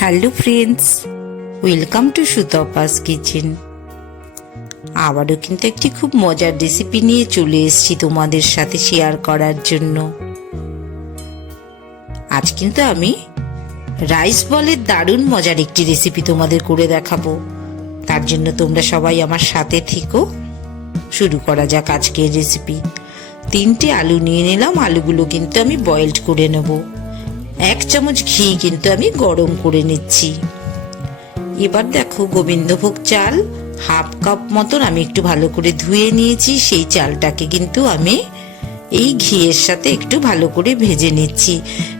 Hello friends, welcome to Sutapa's kitchen. আবারও কিন্তু একটি খুব মজার রেসিপি নিয়ে চলে এসেছি তোমাদের সাথে শেয়ার করার জন্য। আজ কিন্তু আমি রাইস বলের দারুণ মজার একটি রেসিপি তোমাদের করে দেখাবো। তার জন্য তোমরা সবাই আমার সাথে থেকো। শুরু করা যাক আজকের রেসিপি। 3টে আলু নিয়ে নিলাম। আলুগুলো কিন্তু আমি বয়েলড করে নেব। 1 চামচ ঘি কিন্তু আমি গরম করে নিচ্ছি। এবার দেখো, গোবিন্দভোগ চাল 1/2 কাপ মতন আমি একটু ভালো করে ধুয়ে নিয়েছি। সেই চালটাকে কিন্তু আমি এই ঘিয়ের সাথে একটু ভালো করে ভেজে নিচ্ছি।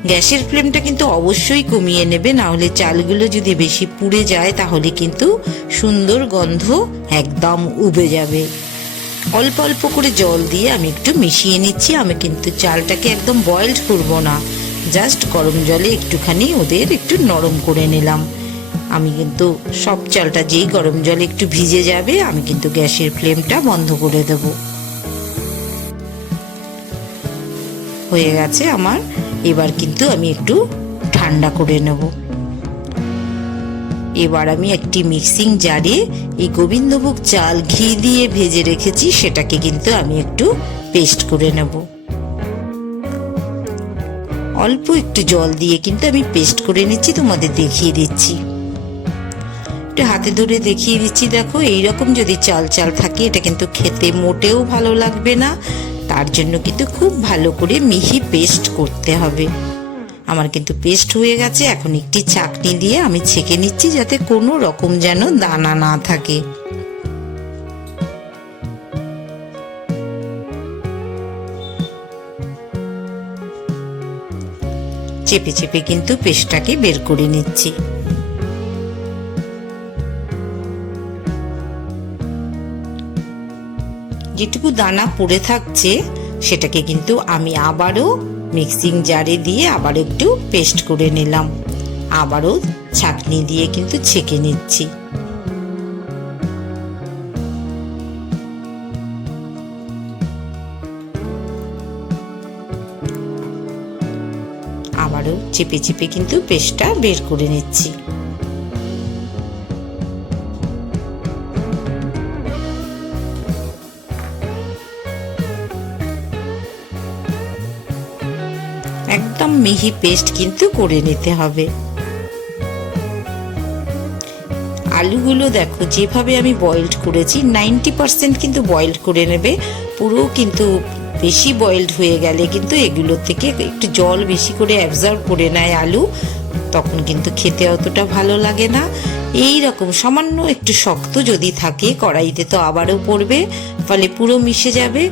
গ্যাসের ফ্লেমটা কিন্তু অবশ্যই কমিয়ে নেবে, না হলে চালগুলো যদি বেশি পুড়ে যায় তাহলে কিন্তু সুন্দর গন্ধ একদম উবে যাবে। অল্প অল্প করে জল দিয়ে আমি একটু মিশিয়ে নিচ্ছি। আমি কিন্তু চালটাকে একদম বয়েলড করব না, জাস্ট গরম জলে একটুখানি ওদের একটু নরম করে নিলাম। আমি কিন্তু সব চালটা যেই গরম জলে একটু ভিজে যাবে আমি কিন্তু গ্যাসের ফ্লেমটা বন্ধ করে দেব। হয়ে গেছে আমার। এবার কিন্তু আমি একটু ঠান্ডা করে নেব। এবার আমি একটি মিক্সিং জারে এই গোবিন্দভোগ চাল ঘি দিয়ে ভেজে রেখেছি সেটাকে কিন্তু আমি একটু পেস্ট করে নেব। অল্প একটু জল দিয়ে কিন্তু আমি পেস্ট করে নিচ্ছি, তোমাদের দেখিয়ে দিচ্ছি। একটু হাতে ধরে দেখিয়ে দিচ্ছি। দেখো, এইরকম যদি চাল চাল থাকে এটা কিন্তু খেতে মোটেও ভালো লাগবে না। তার জন্য কিন্তু খুব ভালো করে মিহি পেস্ট করতে হবে। আমার কিন্তু পেস্ট হয়ে গেছে। এখন একটি ছাঁকনি দিয়ে আমি ছেঁকে নিচ্ছি যাতে কোনো রকম যেন দানা না থাকে। চেপে চেপে কিন্তু পেস্টটাকে বের করে নিচ্ছি। যেটুকু দানা পড়ে থাকছে সেটাকে কিন্তু আমি আবারও মিক্সিং জারে দিয়ে আবার একটু পেস্ট করে নিলাম। আবারও ছাঁকনি দিয়ে কিন্তু ছেঁকে নিচ্ছি। আবারও চেপে চেপে কিন্তু পেস্টটা বের করে নিচ্ছি। একদম মিহি পেস্ট কিন্তু করে নিতে হবে। আলুগুলো দেখো যেভাবে আমি বয়েলড করেছি 90% কিন্তু বয়েলড করে নেবে। পুরো কিন্তু বেশি বয়েলড হয়ে গেলে কিন্তু এগুলো থেকে একটু জল বেশি করে অ্যাবজর্ব করে নেয় আলু, তখন কিন্তু খেতে অতটা ভালো লাগে না। এই রকম সামান্য একটু শক্ত যদি থাকে কড়াইতে তো আবারও পড়বে, ফলে পুরো মিশে যাবে।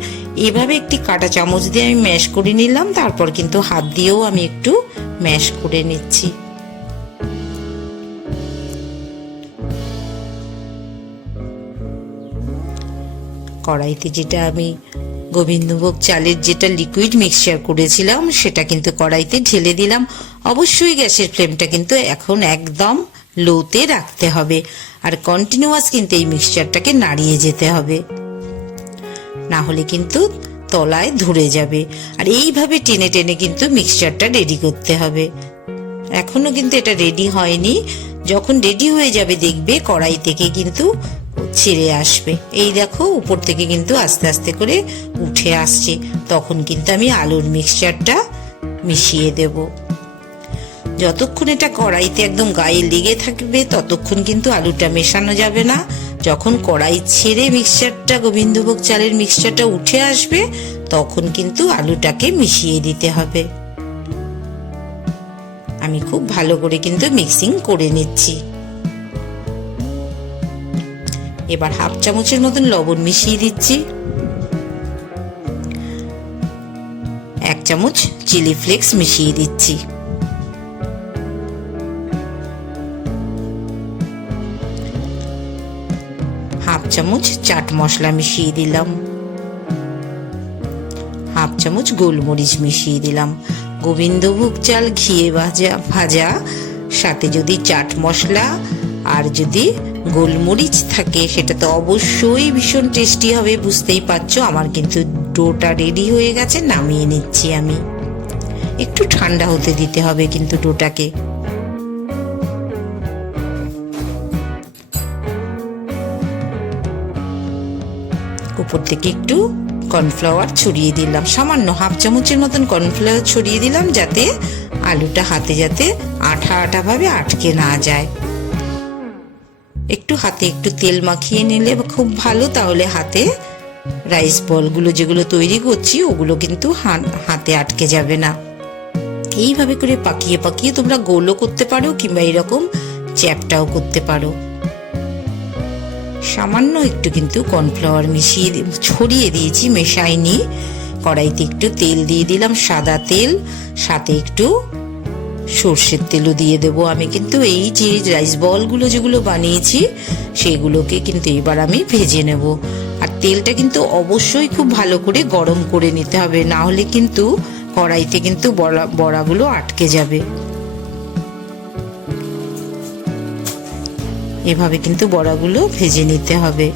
এভাবে একটি কাঁটা চামচ দিয়ে আমি ম্যাশ করে নিলাম। তারপর কিন্তু হাত দিয়েও আমি একটু ম্যাশ করে নিচ্ছি। কড়াইতে যেটা আমি গোবিন্দভোগ চালের যেটা লিকুইড মিক্সচার করেছিলাম সেটা কিন্তু কড়াইতে ঢেলে দিলাম। অবশ্যই গ্যাসের ফ্লেমটা কিন্তু এখন একদম লোতে রাখতে হবে, আর কন্টিনিউয়াস কিন্তু এই মিক্সচারটাকে নাড়িয়ে যেতে হবে, না হলে কিন্তু তলায় ধরে যাবে। আর এইভাবে টেনে টেনে কিন্তু মিক্সচারটা রেডি করতে হবে। এখনো কিন্তু এটা রেডি হয়নি। যখন রেডি হয়ে যাবে দেখবে কড়াই থেকে কিন্তু ছেড়ে আসবে। এই দেখো, উপর থেকে কিন্তু আস্তে আস্তে করে উঠে আসছে। তখন কিন্তু আমি আলুর মিক্সচারটা মিশিয়ে দেব। যতক্ষণ এটা কড়াইতে একদম গায়ে লেগে থাকবে ততক্ষণ কিন্তু আলুটা মেশানো যাবে না। যখন কড়াই ছেড়ে মিক্সচারটা গোবিন্দভোগ চালের মিক্সচারটা উঠে আসবে তখন কিন্তু আলুটাকে মিশিয়ে দিতে হবে। আমি খুব ভালো করে কিন্তু মিক্সিং করে নিচ্ছি। এবার 1/2 চামচের মতন লবণ মিশিয়ে দিচ্ছি। 1 চামচ চিলি ফ্লেক্স মিশিয়ে দিচ্ছি। 1/2 চামচ চাট মশলা মিশিয়ে দিলাম। 1/2 চামচ গোলমরিচ মিশিয়ে দিলাম। গোবিন্দভোগ চাল ঘিয়ে ভাজা সাথে যদি চাট মশলা আর যদি গোলমরিচ থাকে সেটা তো অবশ্যই ভীষণ টেস্টি হবে। বুঝতেই পারছো আমার কিন্তু ডোটা রেডি হয়ে গেছে, নামিয়ে নিচ্ছি আমি। একটু ঠান্ডা হতে দিতে হবে কিন্তু ডোটাকে। উপর থেকে একটু কর্নফ্লাওয়ার ছড়িয়ে দিলাম, সামান্য হাফ চামচের মতন কর্নফ্লাওয়ার ছড়িয়ে দিলাম, যাতে আলুটা হাতে যাতে আঠা আঠা ভাবে আটকে না যায়। একটু হাতে একটু তেল মাখিয়ে নিলে খুব ভালো, তাহলে হাতে রাইস বলগুলো যেগুলো তৈরি করছি ওগুলো কিন্তু হাতে আটকে যাবে না। এইভাবে করে পাকিয়ে পাকিয়ে তোমরা গোলও করতে পারো কিংবা এরকম চ্যাপটাও করতে পারো। সামান্য একটু কিন্তু কর্নফ্লাওয়ার ছড়িয়ে দিয়েছি, মেশাইনি। কড়াইতে একটু তেল দিয়ে দিলাম, সাদা তেল, সাথে একটু সর্ষের তেলও দিয়ে দেবো। আমি কিন্তু এই যে রাইস বলগুলো যেগুলো বানিয়েছি সেগুলোকে কিন্তু এবার আমি ভেজে নেব। আর তেলটা কিন্তু অবশ্যই খুব ভালো করে গরম করে নিতে হবে, না হলে কিন্তু কড়াইতে কিন্তু বড়াগুলো আটকে যাবে। এভাবে কিন্তু বড়াগুলো ভেজে নিতে হবে।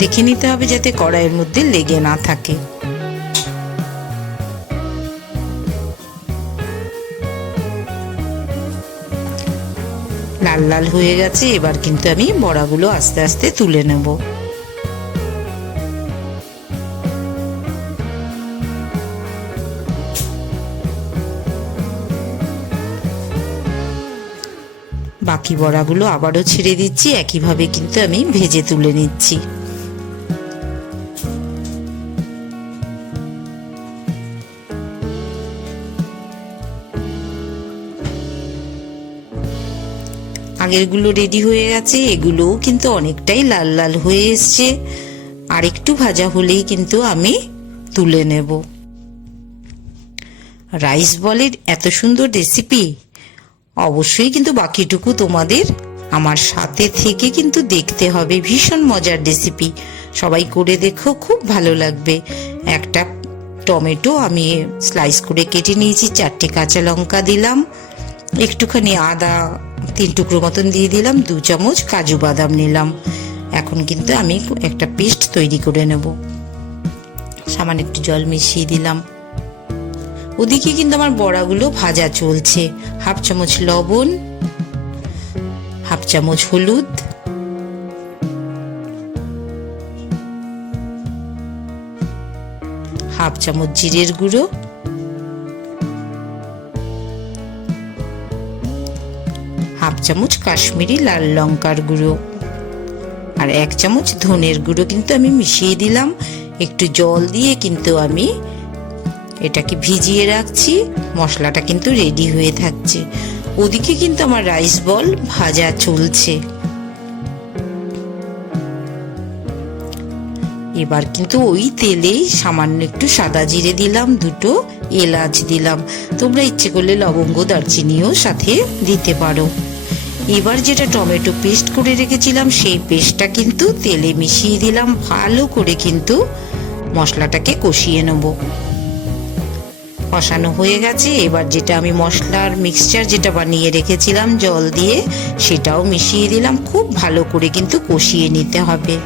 দেখে নিতে হবে যাতে কড়াইয়ের মধ্যে লেগে না থাকে। লাল লাল হয়ে গেছে, এবার কিন্তু আমি বড়াগুলো আস্তে আস্তে তুলে নেব। বাকি বড়াগুলো আবারও ছেড়ে দিচ্ছি, একইভাবে কিন্তু আমি ভেজে তুলে নিচ্ছি। আগেরগুলো রেডি হয়ে গেছে, এগুলোও কিন্তু অনেকটাই লাল লাল হয়ে এসছে। আর একটু ভাজা হলেই কিন্তু আমি তুলে নেব। রাইস বলের এত সুন্দর রেসিপি, অবশ্যই কিন্তু বাকিটুকু তোমাদের আমার সাথে থেকে কিন্তু দেখতে হবে। ভীষণ মজার রেসিপি, সবাই করে দেখো, খুব ভালো লাগবে। একটা টমেটো আমি স্লাইস করে কেটে নিয়েছি, 4টে কাঁচা লঙ্কা দিলাম, একটুখানি আদা 3 টুকরো মতন দিয়ে দিলাম, 2 চামচ কাজু বাদাম নিলাম। এখন কিন্তু আমি একটা পেস্ট তৈরি করে নেব। সামান্য একটু জল মিশিয়ে দিলাম। ওদিকে কিন্তু আমার বড়াগুলো ভাজা চলছে। হাফ চামচ লবণ, হাফ চামচ হলুদ, হাফ চামচ জিরের গুঁড়ো, হাফ চামচ কাশ্মীরি লাল লঙ্কার গুঁড়ো, আর 1 চামচ ধনের গুঁড়ো কিন্তু আমি মিশিয়ে দিলাম। একটু জল দিয়ে কিন্তু আমি এটাকে ভিজিয়ে রাখছি। মশলাটা কিন্তু রেডি হয়ে থাকছে। ওদিকে কিন্তু আমার রাইস বল ভাজা চলছে। এবার কিন্তু ওই তেলেই সামান্য একটু সাদা জিরে দিলাম, 2টো এলাচ দিলাম। তোমরা ইচ্ছে করলে লবঙ্গ দারচিনিও সাথে দিতে পারো। এবার যেটা টমেটো পেস্ট করে রেখেছিলাম সেই পেস্টটা কিন্তু তেলে মিশিয়ে দিলাম। ভালো করে কিন্তু মশলাটাকে কষিয়ে নেব। কষানো হয়ে গেছে। এবার যেটা আমি মশলার মিক্সচার যেটা বানিয়ে রেখেছিলাম জল দিয়ে, সেটাও মিশিয়ে দিলাম। খুব ভালো করে কিন্তু কষিয়ে নিতে হবে।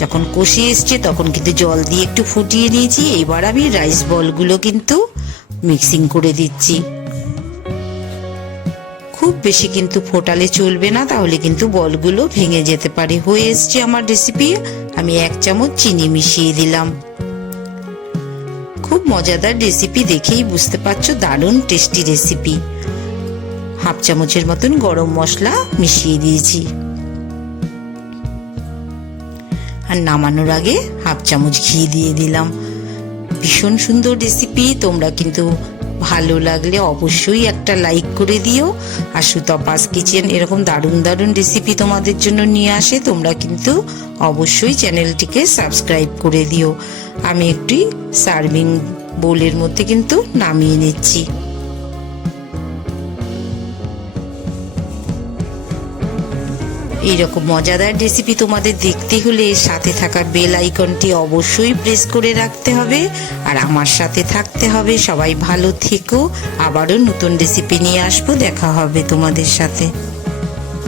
যখন কষিয়ে এসছে তখন কিন্তু জল দিয়ে একটু ফুটিয়ে নিয়েছি। এবার আমি রাইস বলগুলো কিন্তু মিক্সিং করে দিচ্ছি। খুব বেশি কিন্তু ফোটালে চলবে না, তাহলে কিন্তু বলগুলো ভেঙে যেতে পারে। হয়ে এসছে আমার রেসিপি। আমি 1 চামচ চিনি মিশিয়ে দিলাম। খুব মজাদার রেসিপি, দেখেই বুঝতে পারছো দারুণ টেস্টি রেসিপি। হাফ চামচের মতন গরম মশলা মিশিয়ে দিয়েছি। আর নামানোর আগে হাফ চামচ ঘি দিয়ে দিলাম। ভীষণ সুন্দর রেসিপি। তোমরা কিন্তু ভালো লাগলে অবশ্যই একটা লাইক করে দিও। আর সুতপাস কিচেন এরকম দারুণ দারুণ রেসিপি তোমাদের জন্য নিয়ে আসে। তোমরা কিন্তু অবশ্যই চ্যানেলটিকে সাবস্ক্রাইব করে দিও। আমি একটি সার্ভিং বোলের মধ্যে কিন্তু নামিয়ে নিচ্ছি। এইরকম মজাদার রেসিপি তোমাদের দেখতে হলে সাথে থাকা বেল আইকনটি অবশ্যই প্রেস করে রাখতে হবে আর আমার সাথে থাকতে হবে। সবাই ভালো থেকো। আবারও নতুন রেসিপি নিয়ে আসবো। দেখা হবে তোমাদের সাথে।